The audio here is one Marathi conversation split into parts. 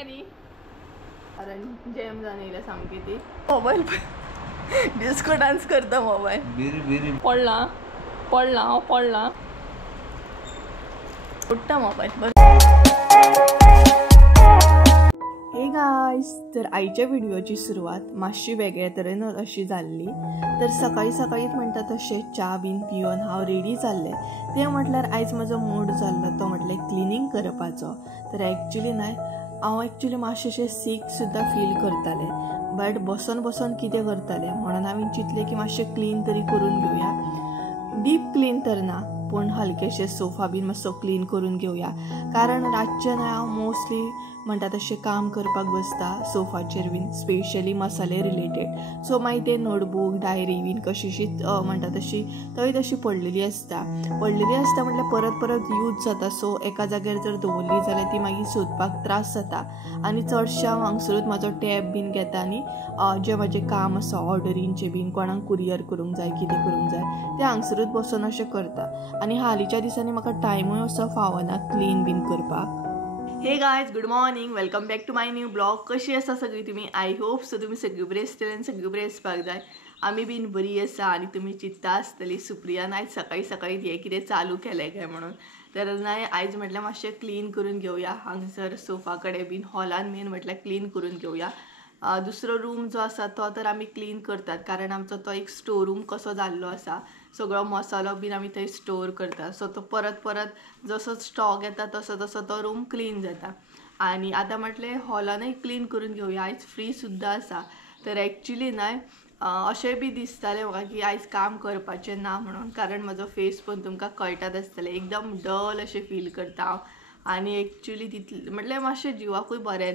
काय रे कारण जेम जाणेला सामकी ती मोबाईल डिस्को डान्स करता मोबाईल पडला पडला पडला उठता मोबाईल बस. हे गाईस, तर आईच्या व्हिडिओची सुरुवात मातशी वेगळ्या तरेन अशी जाल्ली. तर सकाळी सकाळीच म्हणटा तशें च्या बीन पिवन हांव रेडी जाल्लें. तें म्हटल्यार आयज म्हजो मूड जाल्लो तो म्हटल्यार क्लिनींग करपाचो. तर एक्चुली न्हय हांव एक्चुली मातशें सीक सुद्दां फील करतालें, बट बसून बसून कितें करतालें म्हणून हांवें चिंतलें की मातशें क्लीन तरी करून घेवया. डीप क्लीन तर ना पूण हलकेशें सोफा बीन मातसो क्लीन करून घेवया. कारण रातचें न्हय हांव मोस्टली म्हणटा तशें काम करपाक बसता सोफाचेर बीन, स्पेशली मसाले रिलेटेड. सो मागीर ते नोटबूक डायरी बीन कशीशीच म्हणटा तशी थंय तशी पडलेली आसता म्हटल्यार परत परत यूज जाता. सो एका जाग्यार जर दवरली जाल्यार ती मागीर सोदपाक त्रास जाता. आनी चडशें हांव हांगसरूच म्हाजो टॅब बीन घेता आनी जें म्हाजें काम आसा ऑर्डरींचें बीन, कोणाक कुरियर करूंक जाय कितें करूंक जाय तें हांगसरूच बसून अशें करता. आनी हालींच्या दिसांनी म्हाका टायमूय असो फावना क्लीन बीन करपाक. Hey guys, good morning, welcome back to my new blog. कशी आसा सगळी तुमी? आय होप सो तुमी सगळी बरी आसतली आनी सगळी बरी आसपाक जाय. आमी बीन बरी आसा. आनी तुमी चिंतता आसतली सुप्रियान आयज सकाळी सकाळी हे कितें चालू केलें काय म्हणून. तर नाही, आयज म्हटल्यार मातशें क्लीन करून घेवया हांगसर सोफा कडेन बीन, हॉलान मेन म्हटल्यार क्लीन करून घेवया. दुसरो रूम जो आसा तो तर आमी क्लीन करतात कारण आमचो तो एक स्टोर रूम कसो जाल्लो आसा. सगळो मसालो बीन आमी थंय स्टोर करता. सो तो परत परत जसो स्टॉक येता तसो तसो तो रूम क्लीन जाता. आनी आतां म्हटलें हॉलानूय क्लीन करून घेवया. आयज फ्री सुद्दां आसा. तर एक्चुली न्हय अशें बी दिसतालें म्हाका की आयज काम करपाचें ना म्हणून, कारण म्हजो फेस पण तुमकां कळटाच आसतलें, एकदम डल अशें फील करता हांव. आनी एक्चुली तितलें म्हटल्यार मातशें जिवाकूय बरें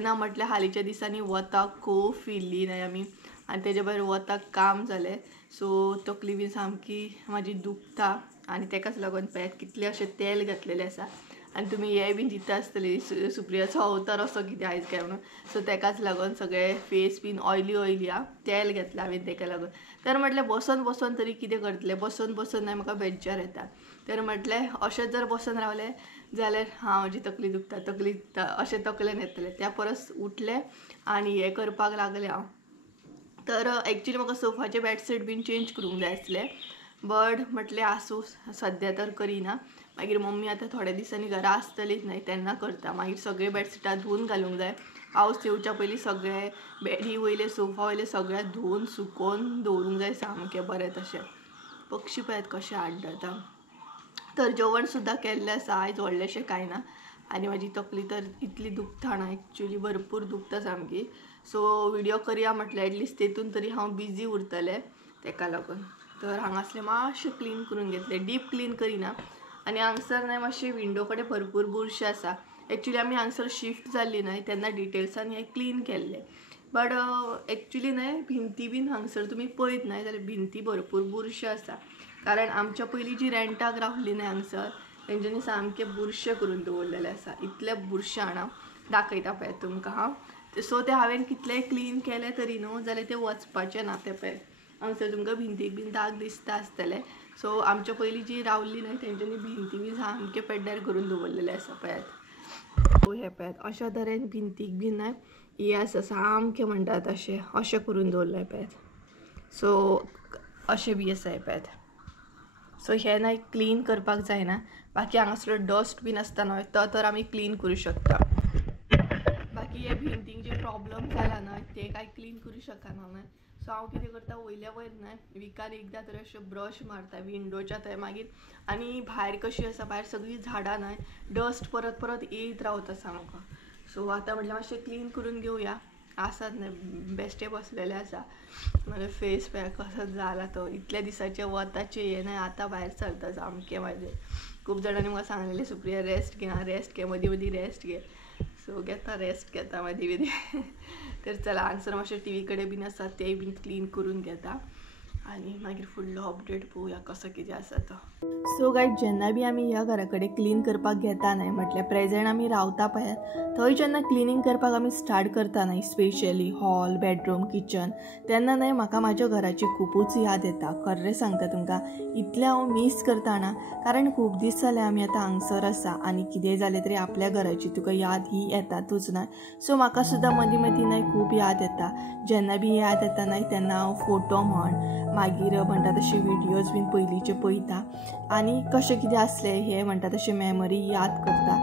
ना म्हटल्यार हालींच्या दिसांनी वताक खूब फिरली न्हय आमी, आनी तेजे भायर वताक काम जालें. सो तकली बी सामकी म्हाजी दुखता आनी तेकाच लागून पळयात कितलें अशें तेल घातलेलें आसा. आनी तुमी हे बीन चिंतता आसतली सुप्रियाचो अवतार असो कितें आयज काय म्हणून. सो तेकाच लागून सगळें फेस बीन ऑयली तेल घेतलां हांवें तेका लागून. तर म्हटल्यार बसून बसून तरी कितें करतलें, बसून न्हय म्हाका बेज्जार येता. तर म्हटलें अशें जर बसून रावलें जाल्यार म्हजी तकली दुखता अशें तकलेन येतलें. त्या परस उठलें आनी हें करपाक लागलें हांव. तर एक्चुली म्हाका सोफाचे बेडशीट बीन चेंज करूंक जाय आसलें, बट म्हटलें आसूं सद्या तर करिना. मागीर मम्मी आतां थोड्या दिसांनी घरा आसतलीच न्हय तेन्ना करता. मागीर सगळे बेडशीटां धुवून घालूंक जाय. पावस येवच्या पयलीं सगळे बेडी वयले सोफा वयले सगळे धुवून सुकोवन दवरूंक जाय सामकें बरें तशें. पक्षी पळयात कशें आड्डता. तर जेवण सुद्दां केल्लें आसा आयज, व्हडलेशें कांय ना. आनी म्हाजी तकली तर इतली दुखता ना, एक्चुली भरपूर दुखता सामकी. सो व्हिडिओ करया म्हटल्यार एटलिस्ट तेतून तरी हांव बिजी उरतलें तेका लागून. तर हांगासलें मातशें क्लीन करून घेतलें, डीप क्लीन करिना. आनी हांगसर न्हय मातशें विंडो कडेन भरपूर बुरशें आसा. एक्चुली आमी हांगसर शिफ्ट जाल्ली न्हय तेन्ना डिटेल्सान हें क्लीन केल्लें, बट एक्चुली न्हय भिंती बीन हांगसर तुमी पळयत न्हय जाल्यार भिंती भरपूर बुरश्यो आसा. कारण आमच्या पयलीं जी रेंटाक रावल्ली न्हय हांगसर तेंच्यांनी सामकें बुरशें करून दवरलेलें आसा. इतलें बुरशें हांव दाखयता पळयात तुमकां हांव. सो ते हांवें कितलेंय क्लीन केलें तरी न्हू जाल्यार ते वचपाचें ना. ते पळय हांगसर तुमकां भिंतीक बीन दाग दिसता आसतले. सो आमच्या पयलीं जी रावल्ली न्हय तेंच्यांनी भिंती बीन सामकें पेड्ड्यार करून दवरलेलें आसा पळयात. सो हे पळयात अशा तरेन भिंतीक बीन न्हय हे आसा सामकें म्हणटात अशें करून दवरलें पळयात. सो अशें बी आसा हे पळयात. सो हे न्हय क्लीन करपाक जायना. बाकी हांगासलो डस्ट बीन आसता न्हय तो तर आमी क्लीन करूं शकता. बाकी हे भिंतीक जे प्रॉब्लम जाला न्हय ते कांय क्लीन करूं शकना न्हय. सो हांव कितें करता वयल्या वयर न्हय विकान एकदां तरी अशें ब्रश मारता विंडोच्या थंय मागीर. आनी भायर कशी आसा, भायर सगळीं झाडां न्हय, डस्ट परत परत येयत रावता सामको. सो आतां म्हटल्यार मातशें क्लीन करून घेवया. आसात न्हय बेश्टे बसलेले आसा. म्हजो फेस पळय कसो जाला तो. इतल्या दिसाचे वताचे हे न्हय आतां भायर सरता सामकें म्हाजें. खूब जाणांनी म्हाका सांगलेलें सुप्रिया रेस्ट घे मदीं मदीं रेस्ट घे. सो रेस्ट घेता मदीं मदीं. तर चला हांगसर मातशें टी व्ही कडेन बीन आसा तेय बीन क्लीन करून घेता. आनी मागीर फुडलो अपडेट पळोवया कसो कितें आसा तो. सो गायज, जेन्ना बी आमी ह्या घरा कडेन क्लीन करपाक घेता न्हय, म्हटल्यार प्रेझेंट आमी रावता पळय, थंय जेन्ना क्लिनींग करपाक आमी स्टार्ट करता न्हय, स्पेशली हॉल, बेडरूम, किचन, तेन्ना न्हय म्हाका म्हाज्या घराची खूबच याद येता. खरें सांगता तुमकां, इतलें हांव मिस करता ना, कारण खूब दीस जाले आमी आतां हांगसर आसा आनी कितेंय जालें तरी आपल्या घराची तुका याद ही येतातूच न्हय. सो म्हाका सुद्दां मदीं मदीं न्हय खूब याद येता. जेन्ना बी याद येता न्हय तेन्ना हांव फोटो म्हण, मागीर म्हणटा तशे व्हिडियोज बीन पयलींचे पळयता आनी कशें कितें आसलें हें म्हणटा तशें मेमरी याद करता.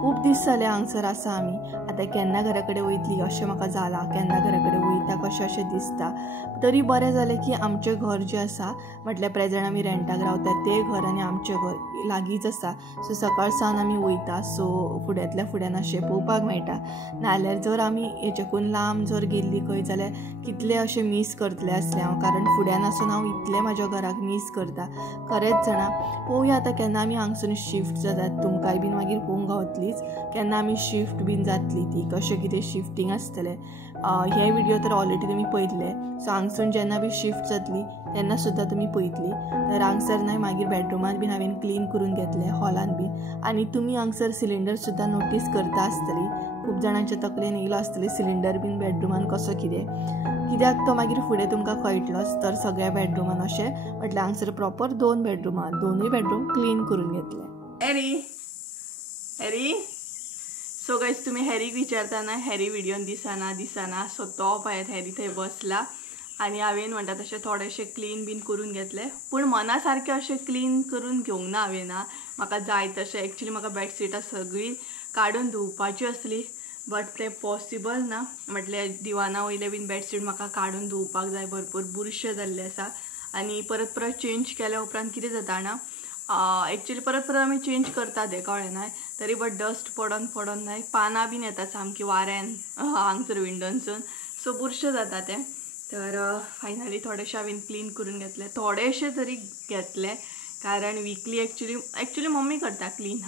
खूब दीस जाले हांगसर आसा आमी. आतां केन्ना घरा कडेन वयतली अशें म्हाका जालां, केन्ना घरा कडेन वयता कशें अशें दिसता. तरी बरें जालें की आमचें घर जें आसा, म्हटल्यार प्रेझेंट आमी रेंटाक रावता तें घर आनी आमचें घर लागींच आसा. सो सकाळ सावन आमी वयता, सो फुड्यांतल्या फुड्यान अशें पळोवपाक मेळटा. नाजाल्यार जर आमी हेच्याकून लांब जर गेल्ली खंय जाल्यार कितलें अशें मिस करतलें आसलें हांव, कारण फुड्यान आसून हांव इतलें म्हाज्या घराक मिस करता. खरेंच जाणा, पळोवया आतां केन्ना आमी हांगसून शिफ्ट जातात. तुमकांय बीन मागीर पळोवंक गावतलीच केन्ना आमी शिफ्ट बीन जातली ती, कशें कितें शिफ्टींग आसतलें. हे व्हिडियो तर ऑलरेडी तुमी पळयल्ले. सो हांगसून जेन्ना बी शिफ्ट जातली तेन्ना सुद्दां तुमी पळयतली. तर हांगसर न्हय मागीर बेडरुमांत बीन हांवें क्लीन करून घेतलें, हॉलान बीन. आनी तुमी हांगसर सिलिंडर सुद्दां नोटीस करता आसतली. खूब जाणांच्या तकलेन येयलो आसतलें सिलिंडर बीन बेडरुमान कसो कितें, कित्याक तो मागीर फुडें तुमकां कळटलोच. तर सगळ्या बेडरुमान अशें म्हटल्यार हांगसर प्रॉपर 2 बेडरुमां, दोनूय बेडरूम क्लीन करून घेतले. Harry Harry. सो गायज, तुम्ही हॅरीक विचारता ना, हॅरी व्हिडियोन दिसना. सो तो पळयात हॅरी थंय बसला आनी हांवें म्हणटा तशें थोडेशें क्लीन बीन करून घेतलें. पूण मना सारकें अशें क्लीन करून घेवंक ना हांवें ना. म्हाका जाय तशें एक्चुली म्हाका बेडशीटां सगळीं काडून धुवपाची आसली, बट तें पॉसिबल ना. म्हटल्यार दिवाना वयले बीन बेडशीट म्हाका काडून धुवपाक जाय, भरपूर बुरशे जाल्ले आसा. आनी परत परत चेंज केल्या उपरांत कितें जाता ना, एक्चुली परत परत आमी चेंज करता तें कळ्ळें न्हय, तरी बट डस्ट पडोन न्हय पानां बीन येता सामकी वाऱ्यान हांगसर विंडोनसून, सो बुरशें जाता तें. तर फायनली थोडेशें हांवें क्लीन करून घेतले, थोडेशें तरी घेतले, कारण विकली एक्चुली मम्मी करता क्लीन.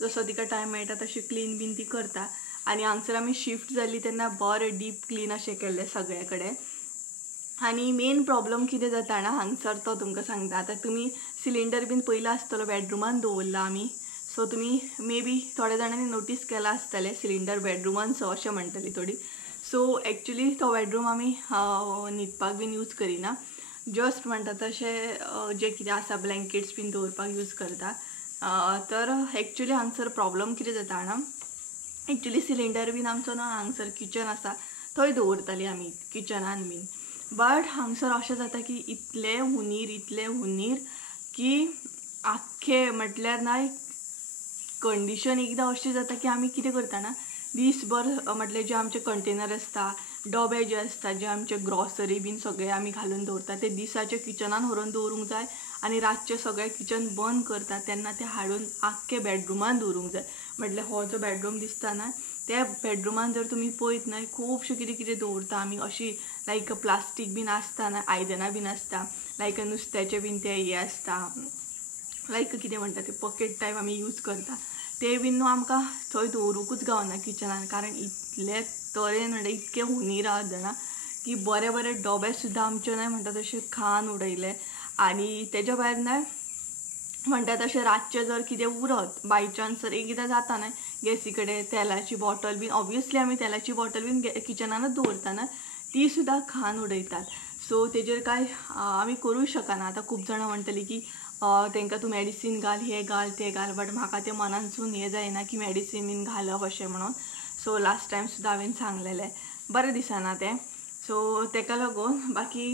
जसो तिका टायम मेळटा तशें क्लीन बीन ती करता. आनी हांगसर आमी शिफ्ट जाल्ली तेन्ना बरें डीप क्लीन अशें केल्लें सगळे कडेन. आनी मेन प्रॉब्लम कितें जाता ना हांगसर तो तुमकां सांगता. आतां तुमी सिलिंडर बीन पयलो आसतलो बेडरुमान दवरला आमी, सो तुमी मे बी थोड्या जाणांनी नोटीस केलां आसतलें सिलिंडर बेडरुमान सो अशें म्हणटली थोडी. सो एक्चुली तो बेडरूम आमी न्हिदपाक बीन यूज करिना, जस्ट म्हणटा तशें जें कितें आसा ब्लँकेट्स बीन दवरपाक यूज करता. तर एक्चुली हांगसर प्रॉब्लम कितें जाता ना, एक्चुली सिलिंडर बीन आमचो ना हांगसर किचन आसा थंय दवरताली आमी किचनान बीन. बट हांगसर अशें जाता की इतलें हुनीर की आख्खें म्हटल्यार ना कंडिशन एकदां अशी जाता की आमी कितें करता ना, दीसभर म्हटल्यार जे आमचे कंटेनर आसता, डबे जे आसता, जे आमचे ग्रॉसरी बीन सगळे आमी घालून दवरता, ते दिसाचे किचनान व्हरून दवरूंक जाय आनी रातचे सगळे किचन बंद करता तेन्ना ते हाडून आख्खे बेडरुमान दवरूंक जाय. म्हटल्यार हो जो बेडरूम दिसता ना, त्या बेडरुमान जर तुमी पळयत ना खुबशें कितें कितें दवरता आमी, अशी लायक प्लास्टीक बीन आसता ना, आयदनां बीन आसता, लायक नुस्त्याचें बीन ते हे आसता, लायक कितें म्हणटा ते पकेट टायप आमी यूज करता, ते बीन न्हू आमकां थंय दवरूंकूच गावना किचनान. कारण इतले तरेन म्हणजे इतके हुनीर आहात जाणा की बरे बरे डबे सुद्दां आमचे न्हय म्हणटा तशें खान उडयले. आनी तेज्या भायर न्हय म्हणटा तशें रातचें जर कितें उरत बाय चान्स जर एकदां जाता न्हय गॅसी कडेन तेलाची बॉटल बीन, ऑब्वियसली आमी तेलाची बॉटल बीन किचनानूच दवरता ना, ती सुद्दां खान उडयतात. सो तेजेर काय आमी करूंक शकना. आतां खूब जाणां म्हणटलीं की तांकां तूं मेडिसीन घाल, हे घाल ते घाल, बट म्हाका तें मनानसून हें जायना की मेडिसीन बीन घालप अशें म्हणून. सो लास्ट टायम सुद्दां हांवें सांगलेलें, बरें दिसना तें. सो तेका लागून बाकी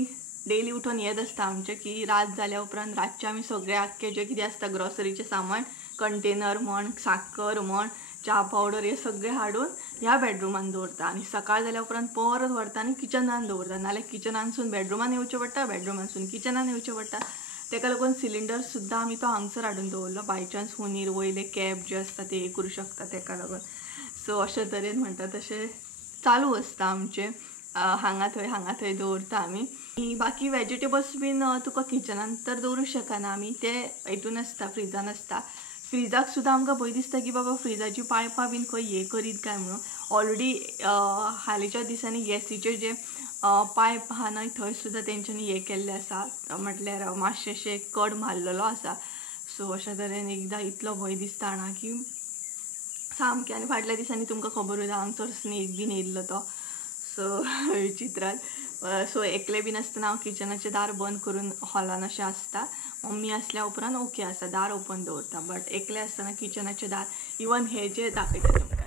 डेली उठून हेच आसता आमचें की रात जाल्या उपरांत रातचें आमी सगळें आख्खें जें कितें आसता ग्रॉसरीचें सामान, कंटेनर म्हण, साखर म्हण, च्या पावडर, हे सगळें हाडून ह्या बेडरुमान दवरता आनी सकाळ जाल्या उपरांत परत व्हरता आनी किचनान दवरता. नाल्यार किचनानसून बेडरुमान येवचें पडटा, बेडरुमानसून किचनान येवचें पडटा. तेका लागून सिलिंडर सुद्दां आमी तो हांगसर हाडून दवरलो, बाय चान्स हुनीर वयले कॅब जे आसता ते हे करूं शकता तेका लागून. सो अशे तरेन म्हणटा तशें चालू आसता आमचें, हांगा थंय दवरता आमी. बाकी वेजिटेबल्स बीन तुका किचनान तर दवरूंक शकना आमी, ते हितून आसता फ्रिजान आसता. फ्रिजाक सुद्दां आमकां भंय दिसता की बाबा फ्रिजाची पायपां बीन खंय हे करीत काय म्हणून. ऑलरेडी हालींच्या दिसांनी गॅसीचे जे पायप आहा न्हय थंय सुद्दां तेंच्यांनी हें केल्लें आसा, म्हटल्यार मातशें कड मारलेलो आसा. सो अशा तरेन एकदां इतलो भंय दिसता ना की सामकें. आनी फाटल्या दिसांनी तुमकां खबर उरता हांगसर स्नेक बीन येयल्लो तो. सो विचित्रान. सो एकलें बीन आसतना हांव किचनाचें दार बंद करून हॉलान अशें आसता. मम्मी आसल्या उपरांत ओके आसा, दार ओपन दवरता. बट एकलें आसतना किचनाचें दार, इवन हे जे दाखयता तुमकां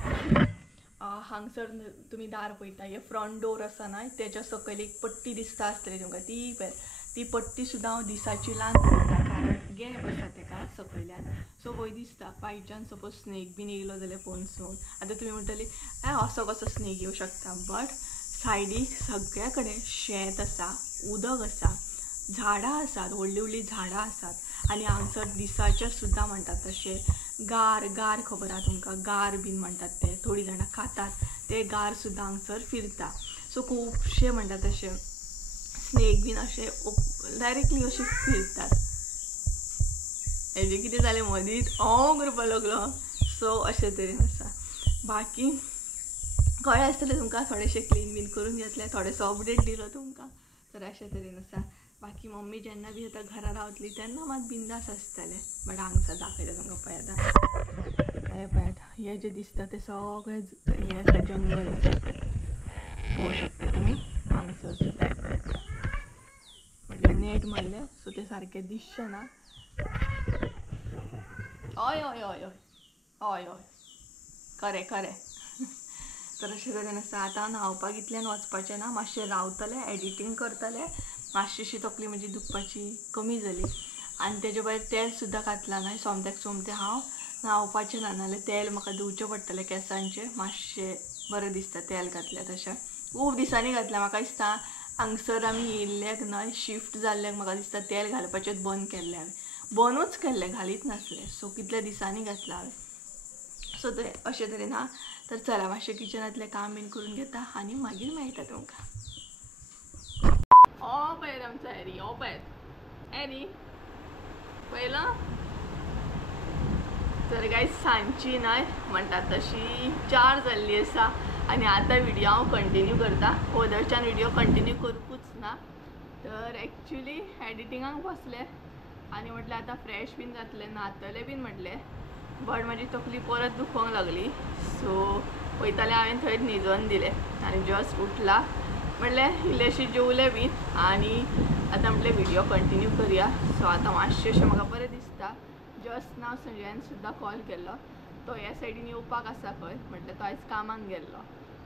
हांगसर तुमी दार पळयता, हे फ्रंट डोर आसा न्हय तेच्या सकयल एक पट्टी दिसता आसतली तुमकां, ती पट्टी सुद्दां हांव दिसाची लावन दवरता, कारण गॅप आसा तेका सकयल्यान. सो भंय दिसता बाय चान्स सपोज स्नेक बीन येयलो जाल्यार पळसून. आतां तुमी म्हणटली असो कसो स्नेक येवं शकता, बट सायडीक सगळ्या कडेन शेत आसा, उदक आसा, झाडां आसात, व्हडलीं व्हडलीं झाडां आसात. आनी हांगसर दिसाचे सुद्दां म्हणटात तशें गार खबर आहा तुमकां, गार बीन म्हणटात ते, थोडीं जाणां खातात ते गार सुद्दां हांगसर फिरता. सो खुबशे म्हणटात तशें स्नेक बीन अशें डायरेक्टली अशें फिरतात. हेजें कितें जालें मदींच करपाक लागलो. सो अशे तरेन आसा. बाकी कळ्ळें आसतलें तुमकां, थोडेशें क्लीन बीन करून घेतलें, थोडेसो अपडेट दिलो तुमकां. तर अशे तरेन आसा. बाकी मम्मी जेन्ना बी आतां घरा रावतली तेन्ना मात बिंदास आसतलें. बट हांगसर दाखयता तुमकां पळयात. हे पळयात, हे जे दिसता ते सगळे हे आसा जंगल. पळोवंक शकता तुमी हांगसर सुद्दां म्हटल्यार नेट मारले सो ते सारकें दिसचें ना. हय हय हय हय हय हय खरें खरें. तर अशें तरेन आसा. आतां न्हांवपाक इतल्यान वचपाचें ना, मातशें रावतलें, एडिटींग करतलें, मातशीशी तकली म्हजी दुखपाची कमी जाली. आनी तेजे भायर तेल सुद्दां घातलां न्हय, सोमतें हांव न्हांवपाचें ना, नाल्यार तेल म्हाका दिवचें पडटलें केंसांचें. मातशें बरें दिसता तेल घातलें तशें. खूब दिसांनी घातलें. म्हाका दिसता हांगसर आमी येयल्ल्याक न्हय, शिफ्ट जाल्ल्याक म्हाका दिसता तेल घालपाचेंच बंद केल्लें हांवें. बंदूच केल्लें, घालीत नासलें. सो कितल्या दिसांनी घातलां हांवें. सो ते अशे तरेन आहा. तर चला मातशें किचनांतलें काम बीन करून घेता आनी मागीर मेळटा तुमकां. पळयत आमचो हॅरी, पळयत हॅरी पळयलो. तर गायज सांजची न्हय म्हणटात तशी 4 जाल्ली आसा आनी आतां व्हिडियो हांव कंटिन्यू करता. ओदरच्यान व्हिडियो कंटिन्यू करूंकूच ना. तर एक्चुली एडिटिंगाक बसलें आनी म्हटलें आतां फ्रेश बीन जातलें, न्हातलें बीन म्हटलें. बट म्हाजी तकली परत दुखोंक लागली. सो वयतालें हांवें थंयच न्हिदोवन दिलें आनी जस्ट उठला. म्हटलें इल्लेशी जेवलें बीन आनी आतां म्हटलें व्हिडियो कंटिन्यू करुया. सो आतां मातशें अशें म्हाका बरें दिसता. जस्ट नाव संजयान सुद्दां कॉल केल्लो. तो ह्या सायडीन येवपाक आसा खंय, म्हटलें तो आयज कामाक गेल्लो.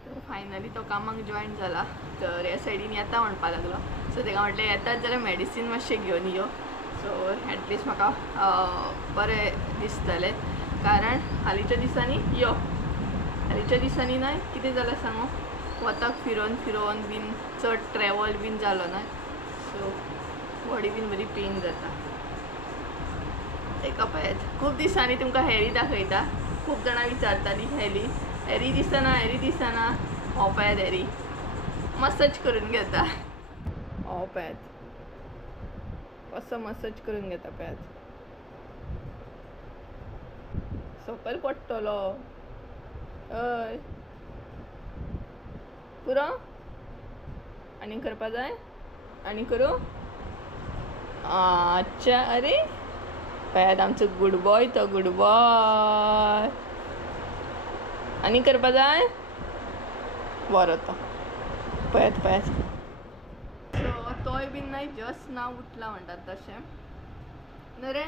तर फायनली तो कामाक जॉयन जाला. तर ह्या सायडीन येता म्हणपाक लागलो. सो ताका म्हटलें येतात जाल्यार मेडिसीन मातशें घेवन यो. सो एटलिस्ट म्हाका बरें दिसतलें, कारण हालींच्या दिसांनी न्हय कितें जालें सांगू, वताक फिरोन बीन चड ट्रॅवल बीन जालो न्हय, सो बॉडी बीन बरी पेन जाता. ताका पळयात खूब दिसांनी तुमकां हॅरी दाखयता. खूब जाणां विचारतालीं हॅरी दिसना. हो पळयात हॅरी मसाज करून घेता. हो पळयात कसो मसाज करून घेता पळयात. सकयल पडटलो. हय पुरो आनी करपा जाय, आनी करूं. अच्छा अरे पळयात आमचो गूड बॉय तो, गूड बॉय. आनी करपा जाय, बरो तो पळयात. सो तोय बीन न्हय जस्ट नाव उठला म्हणटात तशें. न्हू रे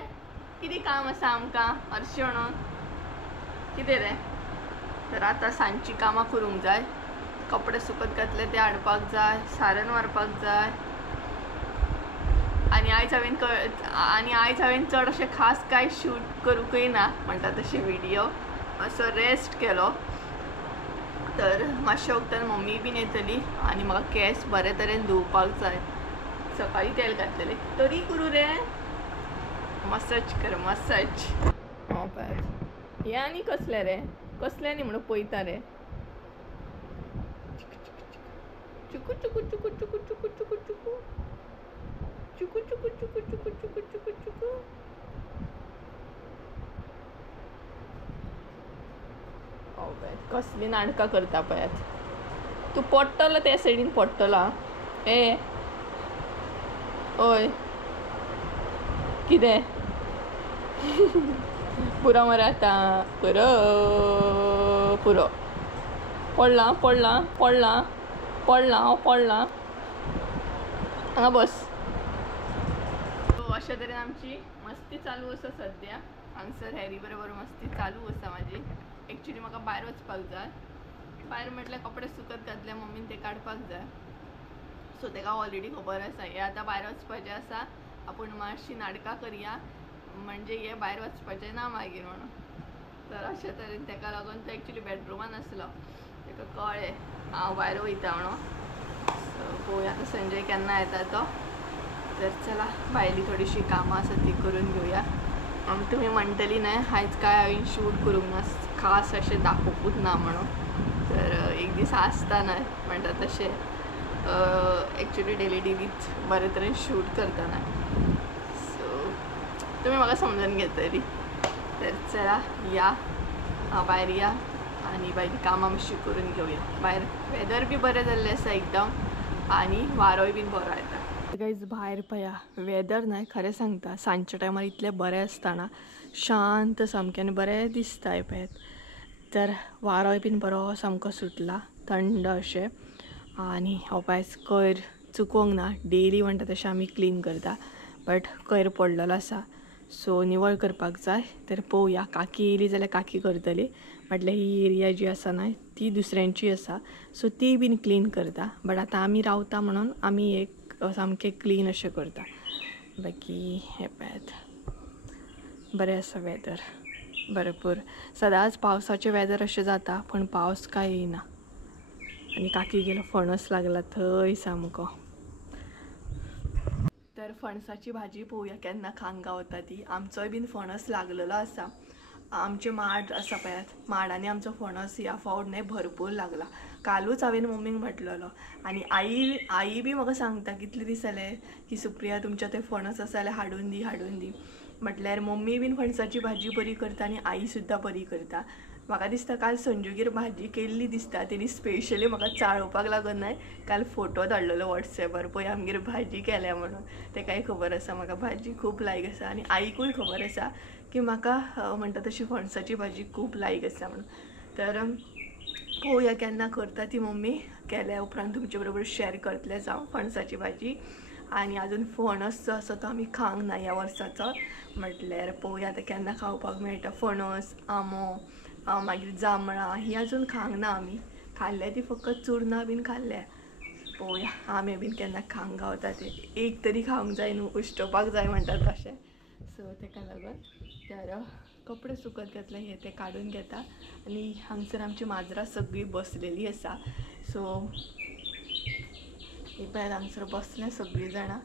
कितें काम आसा आमकां हरशीं म्हणून, कितें रे. तर आतां सांजची कामां करूंक जाय. कपडे सुकत घातले ते हाडपाक जाय, सारण मारपाक जाय. आनी आयज हांवें चड अशें खास कांय शूट करूंकय ना म्हणटा तशें व्हिडियो. असो रेस्ट केलो. तर मातशें वगतान मम्मी बीन येतली आनी म्हाका केंस बरे तरेन धुवपाक जाय. सकाळीं तेल घातलेलें तरी करूं रे. मसाज कर मसाज. हो पळयात हे आनी कसलें रे, कसल्यांनी म्हणून पळयता रे. चुकू चुकू चुकू चुकू चुकू चुकू चुकू चुकू चुकू चुकू चुकू चुकू चुकू चुकू. कसली नाटकां करता पळयात. तूं पडटलो त्या सायडीन पडटलो. ए ओय कितें पुरो मरे आतां पुरो पुरो पडलां पडलां पडलां पडलां हांव पडलां हांगा बस. अशा तरेन आमची मस्ती चालू आसा सद्या. हांगसर हॅरी बरोबर मस्ती चालू आसा म्हाजी. एक्चुली म्हाका भायर वचपाक जाय. भायर म्हटल्यार कपडे सुकत घातले मम्मीन ते काडपाक जाय. सो तेका ऑलरेडी खबर आसा हे आतां भायर वचपाचें आसा. आपूण मातशी नाटकां करया म्हणजे हे भायर वचपाचें ना मागीर म्हणून. तर अशा तरेन तेका लागून तो एक्चुली बेडरूमान आसलो. तेका कळ्ळें हांव भायर वयता म्हणून. सो पळोवया आतां संजय केन्ना येता तो. तर चला भायली थोडीशी कामां आसा ती करून घेवया. तुमी म्हणटली न्हय आयज काय हांवें शूट करूंक ना खास अशें दाखोवपूच ना म्हणून. तर एक दीस आसता न्हय म्हणटा तशें एक्चुली डेलीच बरे तरेन शूट करतना. सो तुमी म्हाका समजून घेतली. तर चला या भायर या आनी भायली कामां मातशी करून घेवया. भायर वेदर बी बरें जाल्लें आसा एकदम आनी वारोय बीन बरो येता. गायज भायर पळया वेदर न्हय खरें सांगता सांजच्या टायमार इतलें बरें आसतना शांत सामकें आनी बरें दिसता पळयात. तर वारोय बीन बरो सामको सुटला थंड अशें. आनी हो पायस कोयर चुकोवंक ना. डेली म्हणटा तशें आमी क्लीन करता बट कोयर पडलेलो आसा सो निवळ करपाक जाय. तर पळोवया काकी येयली जाल्यार काकी करतली. म्हटल्यार ही एरिया जी आसा न्हय ती दुसऱ्यांची आसा सो ती बीन क्लीन करता. बट आतां आमी रावता म्हणून आमी एक सामकें क्लीन अशें करता. बाकी हे पळयात बरें आसा वेदर भरपूर. सदांच पावसाचें वेदर अशें जाता पण पावस काय येयना. आनी काकी गेलो फणस लागला थंय सामको. तर फणसाची भाजी पळोवया केन्ना खावंक गावता ती. आमचोय बीन फणस लागलेलो आसा. आमचे माड आसा पळयात माडांनी आमचो फणस ह्या फावट न्हय भरपूर लागला. कालूच हांवें मम्मीक म्हटलेलो आनी आई बी म्हाका सांगता कितले दीस जाले की सुप्रिया तुमच्या ते फणस आसा जाल्यार हाडून दी. म्हटल्यार मम्मी बीन फणसाची भाजी बरी करता आनी आई सुद्दां बरी करता. म्हाका दिसता काल संजूगेर भाजी केल्ली दिसता. तेणी स्पेशली म्हाका चाळोवपाक लागून न्हय काल फोटो धाडलेलो वॉट्सॅपार पळय आमगेर भाजी केल्या म्हणून. तेकाय खबर आसा म्हाका भाजी खूब लायक आसा आनी आईकूय खबर आसा की म्हाका म्हणटा तशी फणसाची भाजी खूब लायक आसा म्हणून. तर पळोवया केन्ना करता ती मम्मी. केल्या उपरांत तुमचे बरोबर शेअर करतलें जावं फणसाची भाजी. आनी आजून फणस जो आसा तो आमी खावंक ना ह्या वर्साचो. म्हटल्यार पळोवया आतां केन्ना खावपाक मेळटा. फणस आंबो मागीर जांबळां ही आजून खावंक ना आमी. खाल्ल्या ती फकत चुरनां बीन खाल्ल्या. पळोवया आंबे बीन केन्ना खावंक गावता ते. एक तरी खावंक जाय न्हू उश्टोवपाक जाय म्हणटात तशें. सो तेका लागून तर कपडे सुकत घातले हे ते काडून घेता. आनी हांगसर आमची माजरां सगळीं बसलेलीं आसा. सो हे पळयात हांगसर बसल्या सगळीं जाणां.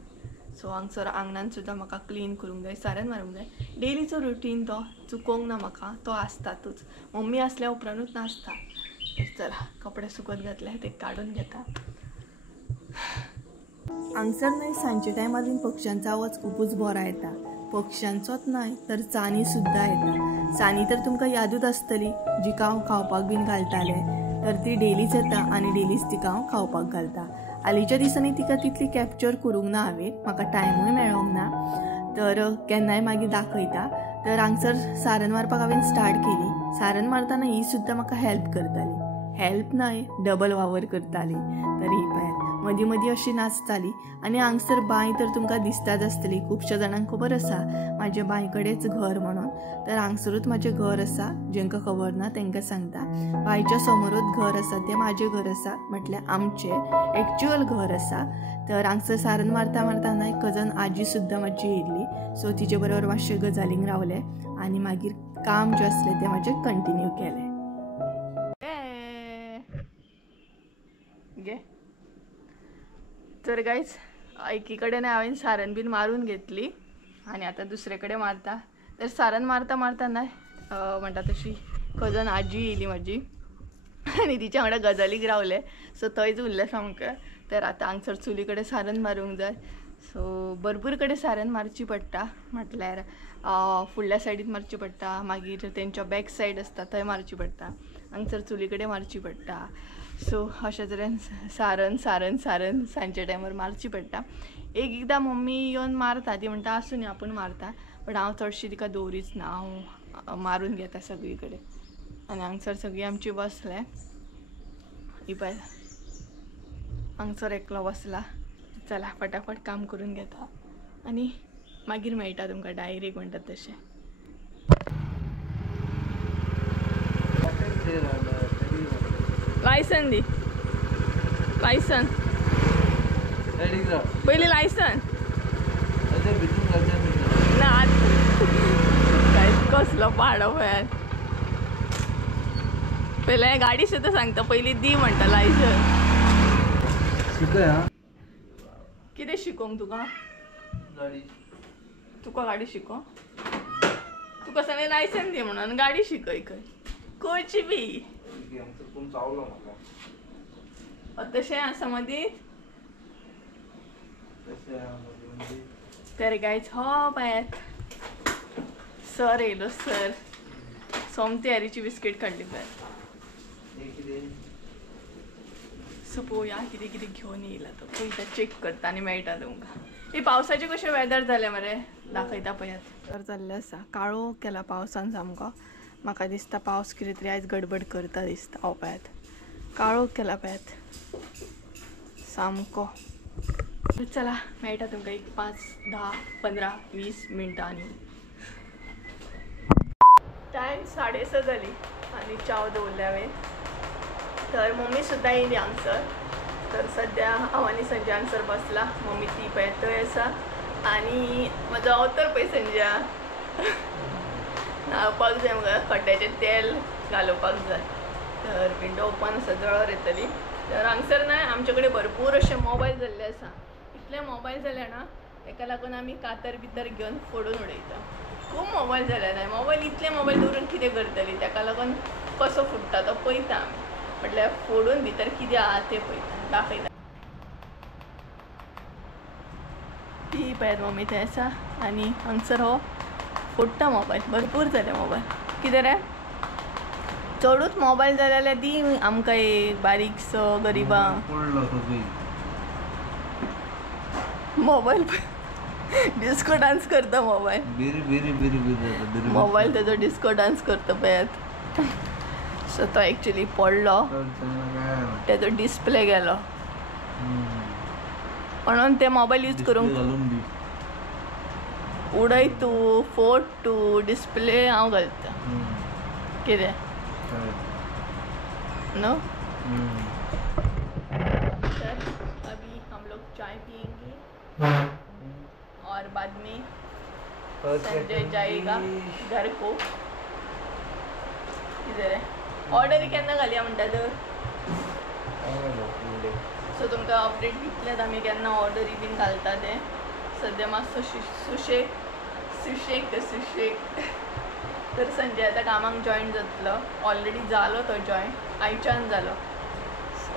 सो हांगसर आंगणान सुद्दां म्हाका क्लीन करूंक जाय सारें मारूंक जाय. डेलीचो रुटीन तो चुकोवंक ना म्हाका. तो आसतातूच. मम्मी आसल्या उपरांतूच नासता. तर चला कपडे सुकत घातले ते काडून घेता. हांगसर न्हय सांजच्या टायमार बीन पक्ष्यांचो आवाज खूबच बरो येता. पक्ष्यांचोच न्हय तर चानी सुद्दां येता. चानी तर तुमकां यादूच आसतली जिका हांव खावपाक बीन घालतालें. तर ती डेलीच येता आनी डेलीच तिका हांव खावपाक घालता. हालींच्या दिसांनी तिका तितली कॅप्चर करूंक ना हांवें. म्हाका टायमूय मेळोंक ना. तर केन्नाय मागीर दाखयता. तर हांगसर सारन मारपाक हांवें स्टार्ट केली. सारन मारतना ही सुद्दां म्हाका हेल्प करताली. हेल्प न्हय डबल वावर करताली. तर ही पळयात मदीं मदीं अशी नाचताली. आनी हांगसर बांय तर तुमकां दिसताच आसतली. खुबश्या जाणांक खबर आसा म्हाजे बांय कडेच घर म्हणून. तर हांगसरूच म्हाजें घर आसा. जेंकां खबर ना तांकां सांगता बांयच्या समोरूच घर आसा तें म्हाजें घर आसा. म्हटल्यार आमचें एक्चुअल घर आसा. तर हांगसर सारन मारता मारता न्हय कजन आजी सुद्दां म्हाजी येयल्ली. सो तिचे बरोबर मातशें गजालींक रावलें आनी मागीर काम जें आसलें तें म्हाजें कंटिन्यू केलें. गे तर गायज एकी कडेन हांवें सारन बीन मारून घेतली आनी आतां दुसरे कडेन मारता. तर सारन मारता मारता न्हय म्हणटा तशी कजन आजी येयली म्हाजी आनी तिच्या वांगडा गजालीक रावलें. सो थंयच उरलें सामकें. तर आतां हांगसर चुली कडेन सारन मारूंक जाय. सो भरपूर कडेन सारन मारची पडटा. म्हटल्यार फुडल्या सायडीन मारची पडटा. मागीर तेंच्या बॅक सायड आसता थंय मारची पडटा. हांगसर चुली कडेन मारची पडटा. सो अशा तरेन सारन सारन सारन सांजच्या टायमार मारची पडटा. एकदां मम्मी येवन मारता, ती म्हणटा आसूं न्ही आपूण मारता, बट हांव चडशी तिका दवरीच ना, हांव मारून घेता सगळी कडेन. आनी हांगसर सगळीं आमची बसले, ही पळय हांगसर एकलो बसला. चला फटाफट काम करून घेता आनी मागीर मेळटा तुमकां डायरेक्ट म्हणटात तशें. लायसन दी, लायसन पयलीं लायसन ना काय कसलो पाडो पळयात. पयले गाडी सुद्दां सांगता पयलीं दी म्हणटा लायसन. कितें शिकोवंक तुका? तुका गाडी शिको, तुका सांगलें लायसन दी म्हणून गाडी शिकय खंय खंयची बी. तशें आसा मदीं तर गायज हो पळयात सर येयलो. सर सोमते हॅरीची बिस्कीट काडली पळयात. सो पळोवया कितें कितें घेवन येयला तो. पळयता चेक करता आनी मेळटा तुमकां. ही पावसाचे कशें वेदर जालें मरे, दाखयता पळयात. तर जाल्लें आसा, काळोख केला पावसान सामको. म्हाका दिसता पावस कितें तरी आयज गडबड करता दिसता. हो पळयात काळोख केला पळयात सामको. चला मेळटा तुमकां एक 5, 10, 15, 20 मिनटांनी. टायम 6:30 जाली आनी चाव दवरल्या हांवें. तर मम्मी सुद्दां येयली हांगसर. तर सद्या हांव आनी संजय हांगसर बसला. मम्मी ती पळय थंय आसा आनी म्हजो अवतर पळय संजय न्हावपाक जाय, म्हाका खड्ड्याचें तेल घालोवपाक जाय. तर विंडो ओपन आसा, जळर येतली. तर हांगसर ना आमचे कडेन भरपूर अशे मोबायल जाल्ले आसा. इतले मोबायल जाले ना, ताका लागून आमी कातर बितर घेवन फोडून उडयता. खूब मोबायल जाले ना, मोबायल इतले मोबायल दवरून कितें करतली, ताका लागून कसो फुट्टा तो पळयता आमी. म्हटल्यार फोडून भितर कितें आहा तें पळयता, दाखयता. ती पळयात मम्मी थंय आसा आनी हांगसर हो फोडटा मोबायल. भरपूर जाले मोबायल. कितें रे चडूच मोबायल जाले जाल्यार दी आमकां एक बारीकसो गरिबां. मोबायल डिस्को डान्स करता मोबायल. मोबायल तेजो डिस्को डान्स करता पळयात. सो तो एक्चुली पडलो, तेजो डिस्प्ले गेलो म्हणून ते मोबायल यूज करूंक उडय तूं फोड तूं डिस्प्ले हांव घालता. कितें नो. सर अभी हम लोग चाय पियेंगे और बाद में संजय जाएगा घर को. कितें रे ऑर्डर केन्ना घालया म्हणटा तर. सो तुमकां अपडेट दितलेत आमी केन्ना ऑर्डरी बीन घालता ते. सद्या मातसो सुशेग सुशेग सुशेग. तर संजय आतां कामाक जॉयन जातलो. ऑलरेडी जालो तो जॉयन, आयच्यान जालो.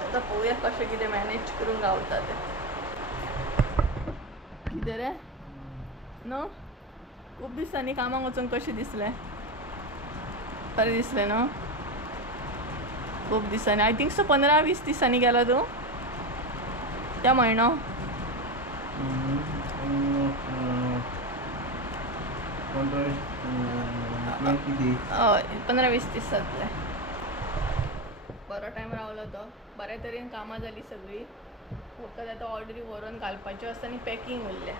आतां पळोवया कशें कितें मॅनेज करूंक गावता तें. कितें रे न्हू खूब दिसांनी कामाक वचून कशें दिसलें? बरें दिसलें न्हू. खूब दिसांनी आय थिंक सो 15-20 दिसांनी गेलो तूं त्या म्हयनो. 15-20 दीस जातले. बरो टायम रावलो तो. बऱ्या तरेन कामां जाली सगळीं. फकत आतां ऑर्डरी व्हरून घालपाच्यो आसता आनी पॅकींग उरलें.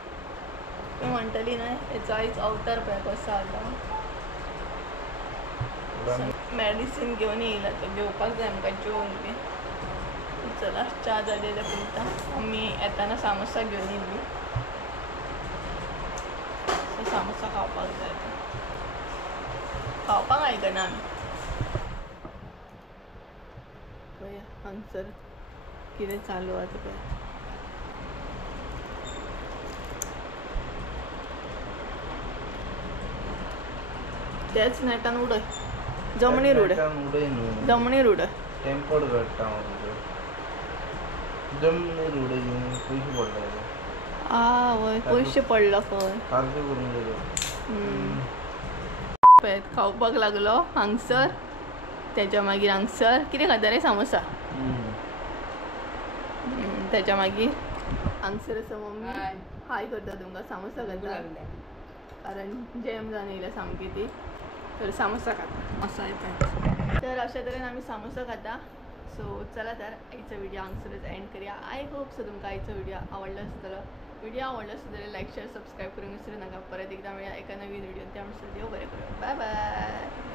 तूं म्हणटली न्हय हेचो आयज अवतार पळय कसो आसा. मेडिसीन घेवन येयला तो, घेवपाक जाय आमकां जेवण बी. चला च्या जाली जाल्यार पिता. मम्मी येताना सामोसा घेवन येयली. सो सामोसा खावपाक जाय. खावपाक आयकना आमी. पळया हांगसर कितें चालू आसा पळय. तेच नेटान उडय, जमनीर उडय, जमनीर उडय. टेम्पर्ड घडटा जमनीर उडय. पयशे पडले. वय पयशे पडलो खंय. सारकें करून गेलो. खावपाक लागलो हांगसर. तेच्या मागीर हांगसर कितें खाता रे सामोसा. त्याच्या मागीर हांगसर असो मम्मी हाय करता तुमकां सामोसा करता कारण जॅम जावन येयला सामकी ती तर सामोसा खाता असं येतात तर अशा तरेन आमी सामोसा खाता सो चला तर आयचो व्हिडिओ हांगसरच एंड करूया आय होप सो तुमकां आयचो व्हिडिओ आवडलो आसतलो व्हिडिओ आवडलो आसलो जाल्यार लायक शेअर सबस्क्राईब करूंक विसरू नका परत एकदा मेळया एका नवीन व्हिडिओ त्या देव बरें करूया बाय बाय